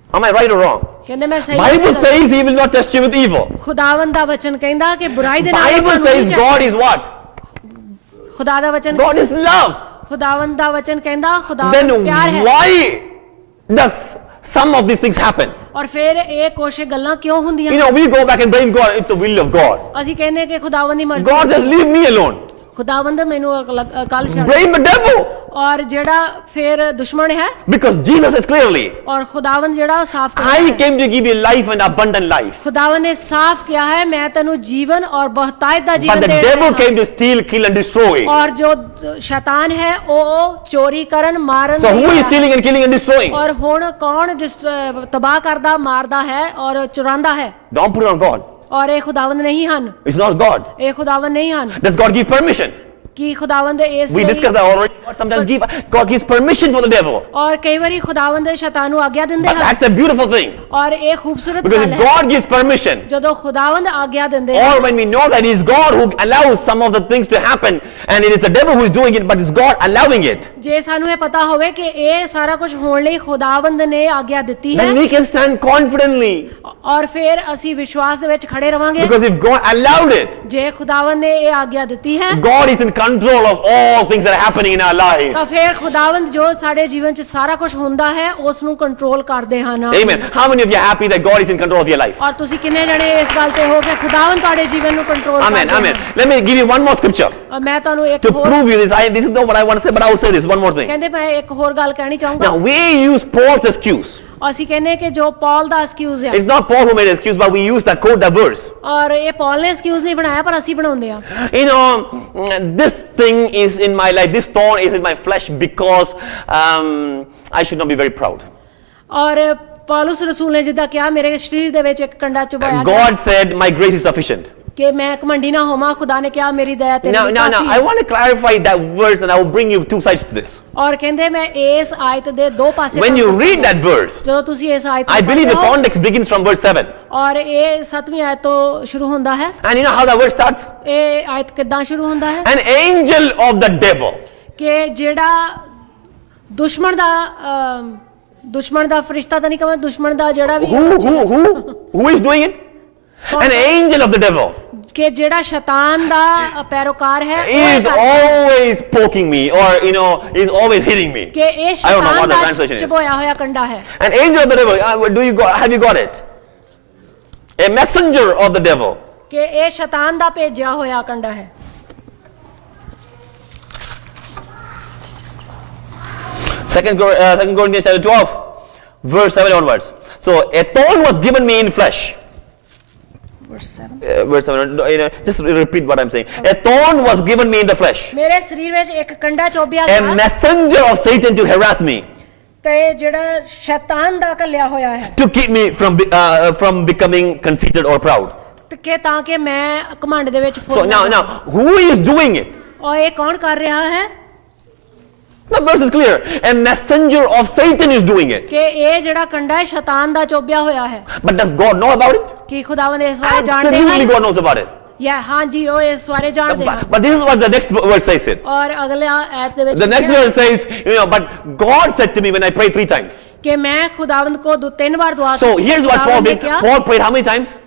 Am I right or wrong? ਕਹਿੰਦੇ ਮੈਂ ਸਹੀ Bible says he will not test you with evil. ਖੁਦਾਵੰਦ ਦਾ ਵਚਨ ਕਹਿੰਦਾ ਕਿ ਬੁਰਾਈ ਦੇ ਨਾਲ Bible ਤੁਹਾਨੂੰ says ਨਹੀਂ God is what? ਖੁਦਾ ਦਾ ਵਚਨ God is love. ਖੁਦਾਵੰਦ ਦਾ ਵਚਨ ਕਹਿੰਦਾ ਖੁਦਾ Then ਪਿਆਰ ਹੈ why does some of these things happen? ਔਰ ਫਿਰ ਇਹ ਕੁਛ ਗੱਲਾਂ ਕਿਉਂ ਹੁੰਦੀਆਂ You know, we go back and blame God. It's the will of God. ਅਸੀਂ ਕਹਿੰਦੇ ਕਿ ਖੁਦਾਵੰਦ ਦੀ ਮਰਜ਼ੀ God, just leave me alone. ਖੁਦਾਵੰਦ ਮੈਨੂੰ ਕੱਲ ਛੱਡ Blame the devil. ਔਰ ਜਿਹੜਾ ਫਿਰ ਦੁਸ਼ਮਣ ਹੈ Because Jesus says clearly, ਔਰ ਖੁਦਾਵੰਦ ਜਿਹੜਾ ਉਹ ਸਾਫ਼ I ਕਰਦਾ ਹੈ came to give you life and abundant life. ਖੁਦਾਵੰਦ ਨੇ ਸਾਫ਼ ਕਿਹਾ ਹੈ ਮੈਂ ਤੈਨੂੰ ਜੀਵਨ ਔਰ ਬਹੁਤਾਇਤ ਦਾ But ਜੀਵਨ the ਦੇ devil came to steal, kill and destroy. ਔਰ ਜੋ ਸ਼ੈਤਾਨ ਹੈ ਉਹ ਚੋਰੀ ਕਰਨ ਮਾਰਨ So who ਲਈ is stealing and killing and destroying? ਔਰ ਹੁਣ ਕੌਣ ਤਬਾਹ ਕਰਦਾ ਮਾਰਦਾ ਹੈ ਔਰ ਚੁਰਾਂਦਾ ਹੈ Don't put it on God. ਔਰ ਇਹ ਖੁਦਾਵੰਦ ਨਹੀਂ ਹਨ It's not God. ਇਹ ਖੁਦਾਵੰਦ ਨਹੀਂ ਹਨ Does God give permission? ਕਿ ਖੁਦਾਵੰਦ ਇਸ We ਲਈ discussed that already. God sometimes God gives permission for the devil. ਔਰ ਕਈ ਵਾਰੀ ਖੁਦਾਵੰਦ ਸ਼ੈਤਾਨ ਨੂੰ ਆਗਿਆ ਦਿੰਦੇ But ਹਨ that's a beautiful thing. ਔਰ ਇਹ ਖੂਬਸੂਰਤ Because ਗੱਲ if ਹੈ God gives permission, ਜਦੋਂ ਖੁਦਾਵੰਦ ਆਗਿਆ ਦਿੰਦੇ or ਹਨ when we know that it's God who allows some of the things to happen, and it is the devil who is doing it, but it's God allowing it, ਜੇ ਸਾਨੂੰ ਇਹ ਪਤਾ ਹੋਵੇ ਕਿ ਇਹ ਸਾਰਾ ਕੁਝ ਹੋਣ ਲਈ ਖੁਦਾਵੰਦ ਨੇ ਆਗਿਆ ਦਿੱਤੀ ਹੈ then we can stand confidently. ਔਰ ਫਿਰ ਅਸੀਂ ਵਿਸ਼ਵਾਸ ਦੇ ਵਿੱਚ ਖੜੇ ਰਵਾਂਗੇ Because if God allowed it, ਜੇ ਖੁਦਾਵੰਦ ਨੇ ਇਹ ਆਗਿਆ ਦਿੱਤੀ ਹੈ God is in control of all things that are happening in our lives. ਤਾਂ ਫਿਰ ਖੁਦਾਵੰਦ ਜੋ ਸਾਡੇ ਜੀਵਨ 'ਚ ਸਾਰਾ ਕੁਝ ਹੁੰਦਾ ਹੈ ਉਸ ਨੂੰ ਕੰਟਰੋਲ ਕਰਦੇ ਹਨ Amen. How many of you are happy that God is in control of your life? ਔਰ ਤੁਸੀਂ ਕਿੰਨੇ ਜਣੇ ਇਸ ਗੱਲ ਤੇ ਹੋ ਕਿ ਖੁਦਾਵੰਦ ਤੁਹਾਡੇ ਜੀਵਨ ਨੂੰ ਕੰਟਰੋਲ Amen. ਕਰਦੇ Amen. ਹਨ Let me give you one more scripture ਮੈਂ ਤੁਹਾਨੂੰ ਇੱਕ to ਹੋਰ prove you this. This is not what I want to say, but I will say this one more thing. ਕਹਿੰਦੇ ਮੈਂ ਇੱਕ ਹੋਰ ਗੱਲ ਕਹਿਣੀ ਚਾਹੂੰਗਾ Now we use Paul's excuse. ਅਸੀਂ ਕਹਿੰਦੇ ਕਿ ਜੋ ਪੌਲ ਦਾ ਐਕਸਕਿਊਜ਼ ਹੈ It's not Paul who made an excuse, but we use that quote, that verse. ਔਰ ਇਹ ਪੌਲ ਨੇ ਐਕਸਕਿਊਜ਼ ਨਹੀਂ ਬਣਾਇਆ ਪਰ ਅਸੀਂ ਬਣਾਉਂਦੇ ਆ You know, this thing is in my life, this thorn is in my flesh because I should not be very proud. ਔਰ ਪੌਲੁਸ ਰਸੂਲ ਨੇ ਜਿੱਦਾਂ ਕਿਹਾ ਮੇਰੇ ਸਰੀਰ ਦੇ ਵਿੱਚ ਇੱਕ ਕੰਡਾ ਚੁਭਾਇਆ ਗਿਆ God said, my grace is sufficient. ਕਿ ਮੈਂ ਘਮੰਡੀ ਨਾ ਹੋਵਾਂ ਖੁਦਾ ਨੇ ਕਿਹਾ ਮੇਰੀ ਦਇਆ ਤੇਰੇ Now, ਲਈ now, ਕਾਫੀ I want to clarify that verse and I will bring you two sides to this. ਔਰ ਕਹਿੰਦੇ ਮੈਂ ਇਸ ਆਇਤ ਦੇ ਦੋ ਪਾਸੇ When you ਤੁਹਾਨੂੰ read ਦੱਸਾਂਗਾ। that verse, ਜਦੋਂ ਤੁਸੀਂ ਇਸ ਆਇਤ I ਨੂੰ believe the ਪੜ੍ਹਦੇ ਹੋ, context begins from verse 7. ਔਰ ਇਹ 7ਵੀਂ ਆਇਤ ਤੋਂ ਸ਼ੁਰੂ ਹੁੰਦਾ ਹੈ And you know how that verse starts? ਇਹ ਆਇਤ ਕਿੱਦਾਂ ਸ਼ੁਰੂ ਹੁੰਦਾ ਹੈ An angel of the devil. ਕਿ ਜਿਹੜਾ ਦੁਸ਼ਮਣ ਦਾ ਫਰਿਸ਼ਤਾ ਤਾਂ ਨਹੀਂ ਕਹਾਂ ਦੁਸ਼ਮਣ ਦਾ ਜਿਹੜਾ ਵੀ Who is doing it? An angel of the devil. ਕਿ ਜਿਹੜਾ ਸ਼ੈਤਾਨ ਦਾ ਪੈਰੋਕਾਰ ਹੈ ਉਹ He is always poking me, or you know, he's always hitting me. ਕਿ ਇਹ I don't know what ਸ਼ੈਤਾਨ the ਦਾ translation is. ਚੁਭੋਇਆ ਹੋਇਆ ਕੰਡਾ ਹੈ An angel of the devil. Have you got it? A messenger of the devil. ਕਿ ਇਹ ਸ਼ੈਤਾਨ ਦਾ ਭੇਜਿਆ ਹੋਇਆ ਕੰਡਾ ਹੈ Second Corinthians chapter 12, verse 7 onwards. So a thorn was given me in flesh. Verse 7. You know, just repeat what I'm saying. A thorn was given me in the flesh. ਮੇਰੇ ਸਰੀਰ ਵਿੱਚ ਇੱਕ ਕੰਡਾ ਚੁਭਿਆ A ਗਿਆ messenger of Satan to harass me, ਤੇ ਜਿਹੜਾ ਸ਼ੈਤਾਨ ਦਾ ਘੱਲਿਆ ਹੋਇਆ ਹੈ to keep me from becoming conceited or proud. ਤੇ ਕਿ ਤਾਂ ਕਿ ਮੈਂ ਘਮੰਡ ਦੇ ਵਿੱਚ So now, who is doing it? ਔਰ ਇਹ ਕੌਣ ਕਰ ਰਿਹਾ ਹੈ The verse is clear. A messenger of Satan is doing it. ਕਿ ਇਹ ਜਿਹੜਾ ਕੰਡਾ ਹੈ ਸ਼ੈਤਾਨ ਦਾ ਚੁਭਿਆ ਹੋਇਆ ਹੈ But does God know about it? ਕਿ ਖੁਦਾਵੰਦ ਇਸ ਬਾਰੇ ਜਾਣਦੇ Absolutely, ਹਨ God knows about it. ਯਾ ਹਾਂਜੀ ਉਹ ਇਸ ਬਾਰੇ ਜਾਣਦੇ ਹਨ But this is what the next verse says it. ਔਰ ਅਗਲੇ ਆਇਤ ਦੇ ਵਿੱਚ The next verse says, you know, but God said to me when I prayed 3 times. ਕਿ ਮੈਂ ਖੁਦਾਵੰਦ ਕੋ 3 ਵਾਰ ਦੁਆ So ਕੀਤੀ here's what Paul ਖੁਦਾਵੰਦ ਨੇ did. ਕਿਹਾ, Paul prayed how many times?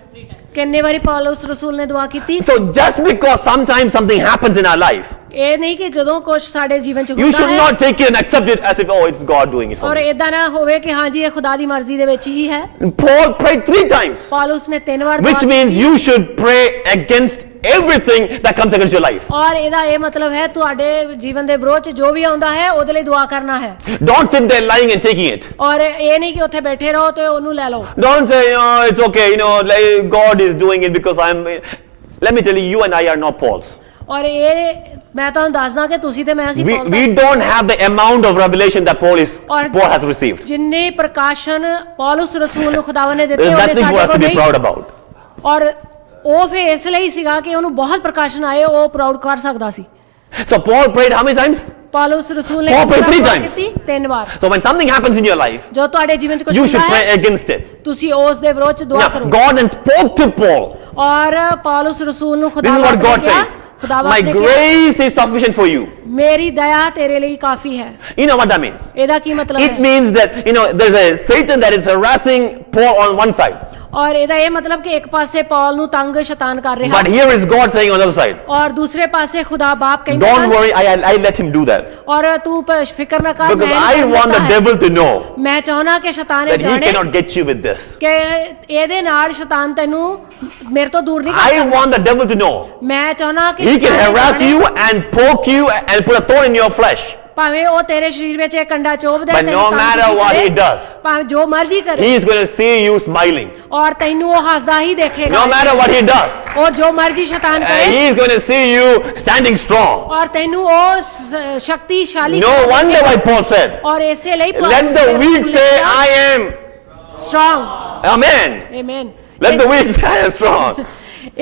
ਕਿੰਨੇ ਵਾਰੀ ਪੌਲੁਸ ਰਸੂਲ ਨੇ ਦੁਆ ਕੀਤੀ So just because sometimes something happens in our life, ਇਹ ਨਹੀਂ ਕਿ ਜਦੋਂ ਕੁਝ ਸਾਡੇ ਜੀਵਨ ਚ you ਹੁੰਦਾ should ਹੈ not take it and accept it as if, oh, it's God doing it for ਔਰ me. ਇਦਾਂ ਨਾ ਹੋਵੇ ਕਿ ਹਾਂਜੀ ਇਹ ਖੁਦਾ ਦੀ ਮਰਜ਼ੀ ਦੇ ਵਿੱਚ ਹੀ ਹੈ Paul prayed 3 times, ਪੌਲੁਸ ਨੇ 3 ਵਾਰ ਦੁਆ which means you should pray against everything that comes against your life. ਔਰ ਇਹਦਾ ਇਹ ਮਤਲਬ ਹੈ ਤੁਹਾਡੇ ਜੀਵਨ ਦੇ ਵਿਰੋਧ ਚ ਜੋ ਵੀ ਆਉਂਦਾ ਹੈ ਉਹਦੇ ਲਈ ਦੁਆ ਕਰਨਾ ਹੈ Don't sit there lying and taking it. ਔਰ ਇਹ ਨਹੀਂ ਕਿ ਉੱਥੇ ਬੈਠੇ ਰਹੋ ਤੇ ਉਹਨੂੰ ਲੈ ਲਓ Don't say, oh, it's okay, you know, like God is doing it because I'm. Let me tell you, you and I are not Paul's. ਔਰ ਇਹ ਮੈਂ ਤੁਹਾਨੂੰ ਦੱਸਦਾ ਕਿ ਤੁਸੀਂ ਤੇ ਮੈਂ ਅਸੀਂ We don't have the amount of revelation that Paul has received. ਜਿੰਨੇ ਪ੍ਰਕਾਸ਼ਨ ਪੌਲੁਸ ਰਸੂਲ ਨੂੰ ਖੁਦਾਵੰਦ ਨੇ ਦਿੱਤੇ There's ਉਹਨੇ nothing for ਸਾਡੇ us ਕੋਲ to be ਨਹੀਂ proud about. ਔਰ ਉਹ ਫਿਰ ਇਸ ਲਈ ਸੀਗਾ ਕਿ ਉਹਨੂੰ ਬਹੁਤ ਪ੍ਰਕਾਸ਼ਨ ਆਏ ਉਹ ਪ੍ਰਾਊਡ ਕਰ ਸਕਦਾ ਸੀ So Paul prayed how many times? ਪੌਲੁਸ ਰਸੂਲ ਨੇ Paul prayed 3 ਦੁਆ times. ਕੀਤੀ 3 ਵਾਰ So when something happens in your life, ਜੋ ਤੁਹਾਡੇ ਜੀਵਨ ਚ ਕੁਝ you should ਹੁੰਦਾ pray ਹੈ against it. ਤੁਸੀਂ ਉਸ ਦੇ ਵਿਰੋਧ ਚ ਦੁਆ Now, ਕਰੋ God then spoke to Paul. ਔਰ ਪੌਲੁਸ ਰਸੂਲ ਨੂੰ This ਖੁਦਾ is what God says. खुदावंद My ने कहा, grace is sufficient for you. मेरी दया तेरे लिए काफी है। You know what that means? ਇਹਦਾ ਕੀ ਮਤਲਬ It ਹੈ? means that, there's a Satan that is harassing Paul on one side. ਔਰ ਇਹਦਾ ਇਹ ਮਤਲਬ ਕਿ ਇੱਕ ਪਾਸੇ ਪੌਲ ਨੂੰ ਤੰਗ ਸ਼ੈਤਾਨ ਕਰ ਰਿਹਾ But here is God saying on the other side, ਔਰ ਦੂਸਰੇ ਪਾਸੇ ਖੁਦਾ ਬਾਪ ਕਹਿੰਦਾ don't worry, I let him do that. ਔਰ ਤੂੰ ਫਿਕਰ ਨਾ ਕਰ, Because ਮੈਂ I ਇਹਨੂੰ want the ਦਿੱਤਾ ਹੈ। devil to know ਮੈਂ ਚਾਹਣਾ ਕਿ ਸ਼ੈਤਾਨ ਇਹ that he ਜਾਣੇ cannot get you with this. ਕਿ ਇਹਦੇ ਨਾਲ ਸ਼ੈਤਾਨ ਤੈਨੂੰ ਮੇਰੇ ਤੋਂ ਦੂਰ ਨਹੀਂ ਕਰ I ਸਕਦਾ। want the devil to know ਮੈਂ ਚਾਹਣਾ ਕਿ he can ਸ਼ੈਤਾਨ ਇਹ harass ਜਾਣੇ, you and poke you and put a thorn in your flesh. ਭਾਵੇਂ ਉਹ ਤੇਰੇ ਸਰੀਰ ਵਿੱਚ ਇੱਕ ਕੰਡਾ ਚੋਭ ਦੇ, But ਤੈਨੂੰ no ਤੰਗ matter ਕਰੇ, what he does, ਭਾਵੇਂ ਜੋ ਮਰਜ਼ੀ ਕਰੇ, he is going to see you smiling. ਔਰ ਤੈਨੂੰ ਉਹ ਹੱਸਦਾ ਹੀ ਦੇਖੇਗਾ। No matter what he does, ਔਰ ਜੋ ਮਰਜ਼ੀ ਸ਼ੈਤਾਨ ਕਰੇ, he is going to see you standing strong. ਔਰ ਤੈਨੂੰ ਉਹ ਸ਼ਕਤੀਸ਼ਾਲੀ No wonder why Paul said, ਔਰ ਇਸੇ ਲਈ let the weak say, I am. strong. Amen. Amen. Let the weak say, I am strong.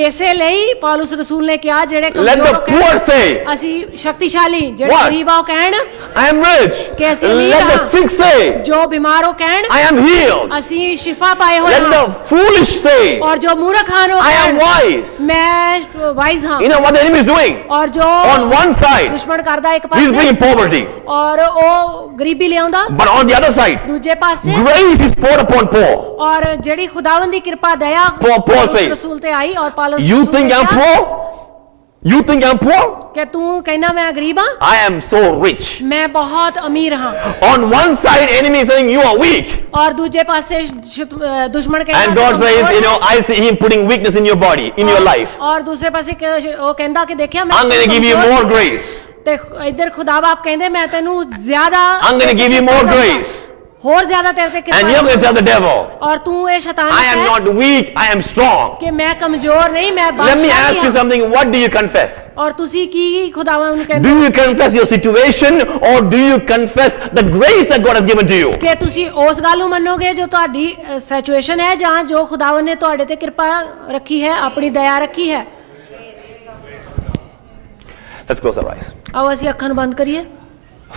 ਇਸੇ ਲਈ ਪੌਲੁਸ ਰਸੂਲ ਨੇ ਕਿਹਾ ਜਿਹੜੇ Let ਕਮਜ਼ੋਰ the ਉਹ poor ਕਹਿਣ, say, ਅਸੀਂ ਸ਼ਕਤੀਸ਼ਾਲੀ, ਜਿਹੜੇ What? ਗਰੀਬ ਆ ਉਹ ਕਹਿਣ, I am rich. ਕਿ ਅਸੀਂ ਅਮੀਰ Let the ਹਾਂ। sick say, ਜੋ ਬਿਮਾਰ ਉਹ ਕਹਿਣ, I am healed. ਅਸੀਂ ਸ਼ਿਫਾ ਪਾਏ ਹੋਏ Let the ਹਾਂ, foolish say, ਔਰ ਜੋ ਮੂਰਖ ਹਨ ਉਹ I am ਕਹਿਣ, wise. ਮੈਂ ਵਾਈਜ਼ ਹਾਂ। You know what the enemy is doing? ਔਰ ਜੋ On one side, ਦੁਸ਼ਮਣ ਕਰਦਾ ਇੱਕ he is ਪਾਸੇ, bringing poverty. ਔਰ ਉਹ ਗਰੀਬੀ ਲਿਆਉਂਦਾ But on the other side, ਦੂਜੇ ਪਾਸੇ, grace is poured upon Paul. ਔਰ ਜਿਹੜੀ ਖੁਦਾਵੰਦ ਦੀ ਕਿਰਪਾ ਦਇਆ Paul ਪੌਲੁਸ says, ਰਸੂਲ ਤੇ ਆਈ, ਔਰ ਪੌਲੁਸ You ਰਸੂਲ ਨੇ think I'm ਕਿਹਾ poor? You think I'm poor? ਕਿ ਤੂੰ ਕਹਿੰਦਾ ਮੈਂ ਗਰੀਬ ਹਾਂ, I am so rich. ਮੈਂ ਬਹੁਤ ਅਮੀਰ ਹਾਂ। On one side, enemy is saying you are weak. ਔਰ ਦੂਜੇ ਪਾਸੇ ਦੁਸ਼ਮਣ ਕਹਿੰਦਾ And God says, I see him putting weakness in your body, in your life. ਔਰ ਦੂਸਰੇ ਪਾਸੇ ਉਹ ਕਹਿੰਦਾ ਕਿ ਦੇਖਿਆ ਮੈਂ I'm going to give you more grace. ਤੇ ਇੱਧਰ ਖੁਦਾ ਬਾਪ ਕਹਿੰਦੇ ਮੈਂ ਤੈਨੂੰ ਜ਼ਿਆਦਾ I'm going to give you more grace. ਹੋਰ ਜ਼ਿਆਦਾ ਤੇਰੇ ਤੇ And you're going to ਕਿਰਪਾ, tell the devil, ਔਰ ਤੂੰ ਇਹ ਸ਼ੈਤਾਨ I am ਨੂੰ ਕਹਿ not weak, I am strong. ਕਿ ਮੈਂ ਕਮਜ਼ੋਰ ਨਹੀਂ, ਮੈਂ Let me ask you ਬਾਦਸ਼ਾਹ ਹਾਂ। something. What do you confess? ਔਰ ਤੁਸੀਂ ਕੀ ਖੁਦਾਵੰਦ ਨੂੰ ਕਹਿੰਦੇ Do you confess your situation or do you confess the grace that God has given to you? ਕਿ ਤੁਸੀਂ ਉਸ ਗੱਲ ਨੂੰ ਮੰਨੋਗੇ ਜੋ ਤੁਹਾਡੀ ਸਿਚੁਏਸ਼ਨ ਹੈ, ਜਾਂ ਜੋ ਖੁਦਾਵੰਦ ਨੇ ਤੁਹਾਡੇ ਤੇ ਕਿਰਪਾ ਰੱਖੀ ਹੈ, ਆਪਣੀ ਦਇਆ ਰੱਖੀ ਹੈ। Let's close our eyes. ਆਓ ਅਸੀਂ ਅੱਖਾਂ ਨੂੰ ਬੰਦ ਕਰੀਏ।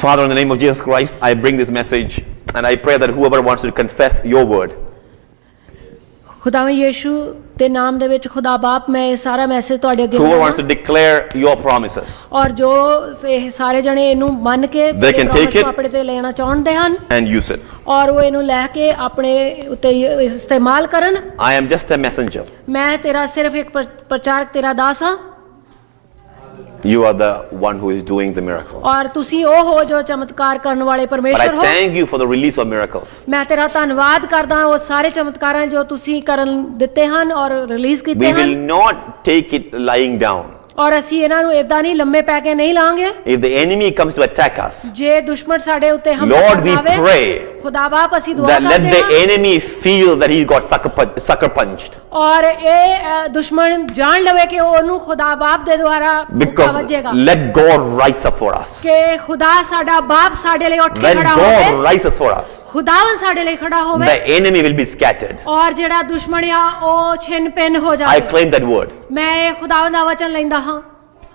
Father, in the name of Jesus Christ, I bring this message and I pray that whoever wants to confess your word, ਖੁਦਾਵੰਦ ਯੀਸ਼ੂ ਦੇ ਨਾਮ ਦੇ ਵਿੱਚ ਖੁਦਾ ਬਾਪ, ਮੈਂ ਇਹ ਸਾਰਾ ਮੈਸੇਜ ਤੁਹਾਡੇ ਅੱਗੇ whoever ਲਿਆਵਾਂ। wants to declare your promises, ਔਰ ਜੋ ਇਹ ਸਾਰੇ ਜਣੇ ਇਹਨੂੰ ਮੰਨ ਕੇ They can take it ਆਪਣੇ ਤੇ ਲੈਣਾ ਚਾਹੁੰਦੇ ਹਨ, and use it. ਔਰ ਉਹ ਇਹਨੂੰ ਲੈ ਕੇ ਆਪਣੇ ਉੱਤੇ ਇਸਤੇਮਾਲ ਕਰਨ। I am just a messenger. ਮੈਂ ਤੇਰਾ ਸਿਰਫ ਇੱਕ ਪ੍ਰਚਾਰਕ, ਤੇਰਾ ਦਾਸ ਹਾਂ, You are the one who is doing the miracle. ਔਰ ਤੁਸੀਂ ਉਹ ਹੋ ਜੋ ਚਮਤਕਾਰ ਕਰਨ ਵਾਲੇ But I ਪਰਮੇਸ਼ਰ ਹੋ। thank you for the release of miracles. ਮੈਂ ਤੇਰਾ ਧੰਨਵਾਦ ਕਰਦਾ ਉਹ ਸਾਰੇ ਚਮਤਕਾਰਾਂ ਜੋ ਤੁਸੀਂ ਕਰਨ ਦਿੱਤੇ ਹਨ ਔਰ ਰਿਲੀਜ਼ ਕੀਤੇ We will ਹਨ, not take it lying down. ਔਰ ਅਸੀਂ ਇਹਨਾਂ ਨੂੰ ਏਦਾਂ ਨਹੀਂ ਲੰਮੇ ਪੈ ਕੇ ਨਹੀਂ ਲਾਂਗੇ। If the enemy comes to attack us, ਜੇ ਦੁਸ਼ਮਣ ਸਾਡੇ ਉੱਤੇ ਹਮਲਾ Lord, we ਕਰਵਾਵੇ, pray ਖੁਦਾ ਬਾਪ ਅਸੀਂ ਦੁਆ that let ਕਰਦੇ the ਹਾਂ, enemy feel that he got sucker punched. ਔਰ ਇਹ ਦੁਸ਼ਮਣ ਜਾਣ ਲਵੇ ਕਿ ਉਹਨੂੰ ਖੁਦਾ ਬਾਪ ਦੇ ਦੁਆਰਾ ਮੁੱਕਾ Because ਵੱਜੇਗਾ, let God rise up for us. ਕਿ ਖੁਦਾ ਸਾਡਾ ਬਾਪ ਸਾਡੇ ਲਈ ਉੱਠ ਕੇ When ਖੜਾ God ਹੋਵੇ, rises for us, ਖੁਦਾਵੰ ਸਾਡੇ ਲਈ ਖੜਾ ਹੋਵੇ, the enemy will be scattered. ਔਰ ਜਿਹੜਾ ਦੁਸ਼ਮਣ ਆ ਉਹ ਛਿਨ ਪਿੰਨ ਹੋ I ਜਾਵੇ। claim that word. ਮੈਂ ਇਹ ਖੁਦਾਵੰ ਦਾ ਵਚਨ ਲੈਂਦਾ ਹਾਂ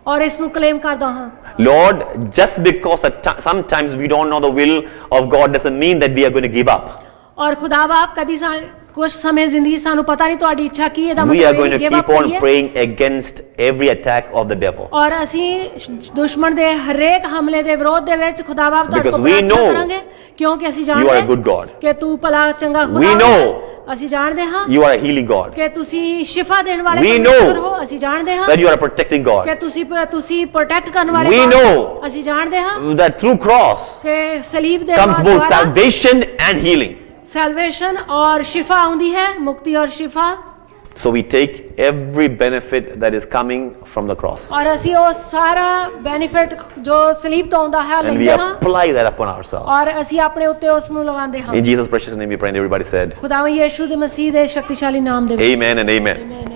ਔਰ ਇਸ ਨੂੰ ਕਲੇਮ ਕਰਦਾ ਹਾਂ। Lord, just because sometimes we don't know the will of God doesn't mean that we are going to give up. ਔਰ ਖੁਦਾ ਬਾਪ ਕਦੀ ਕੁਝ ਸਮੇਂ ਜ਼ਿੰਦਗੀ ਸਾਨੂੰ ਪਤਾ ਨਹੀਂ ਤੁਹਾਡੀ ਇੱਛਾ ਕੀ, ਇਹਦਾ We are ਮਤਲਬ going to ਇਹ keep on ਹੈ। praying against every attack of the devil. ਔਰ ਅਸੀਂ ਦੁਸ਼ਮਣ ਦੇ ਹਰੇਕ ਹਮਲੇ ਦੇ ਵਿਰੋਧ ਦੇ ਵਿੱਚ ਖੁਦਾ ਬਾਪ ਤੁਹਾਡੇ Because ਕੋਲ we ਪ੍ਰਾਰਥਨਾ know ਕਰਾਂਗੇ, ਕਿਉਂਕਿ ਅਸੀਂ You are a ਜਾਣਦੇ good God. ਕਿ ਤੂੰ ਭਲਾ ਚੰਗਾ We ਖੁਦਾ know ਹੈ। ਅਸੀਂ ਜਾਣਦੇ ਹਾਂ You are a healing God. ਕਿ ਤੁਸੀਂ ਸ਼ਿਫਾ ਦੇਣ ਵਾਲੇ We ਪਰਮੇਸ਼ਰ know ਹੋ। ਅਸੀਂ ਜਾਣਦੇ ਹਾਂ That you are a protecting ਕਿ God. ਤੁਸੀਂ ਪ੍ਰੋਟੈਕਟ ਕਰਨ ਵਾਲੇ We God ਹੋ। know ਅਸੀਂ ਜਾਣਦੇ ਹਾਂ That through cross ਕਿ ਸਲੀਬ ਦੇ comes both ਦੁਆਰਾ salvation and healing. ਸੈਲਵੇਸ਼ਨ ਔਰ ਸ਼ਿਫਾ ਆਉਂਦੀ ਹੈ, ਮੁਕਤੀ ਔਰ Shifa. So we take every benefit that is coming from the cross. ਔਰ ਅਸੀਂ ਉਹ ਸਾਰਾ ਬੈਨੀਫਿਟ ਜੋ ਸਲੀਬ ਤੋਂ ਆਉਂਦਾ ਹੈ And we ਲੈਂਦੇ ਹਾਂ, apply that upon ourselves. ਔਰ ਅਸੀਂ ਆਪਣੇ ਉੱਤੇ ਉਸ ਨੂੰ ਲਗਾਉਂਦੇ ਹਾਂ। In Jesus' precious name we pray and everybody said, ਖੁਦਾਵੰ ਯੀਸ਼ੂ ਦੇ ਮਸੀਹ ਦੇ ਸ਼ਕਤੀਸ਼ਾਲੀ ਨਾਮ ਦੇ ਵਿੱਚ Amen and amen. ਆਮੀਨ।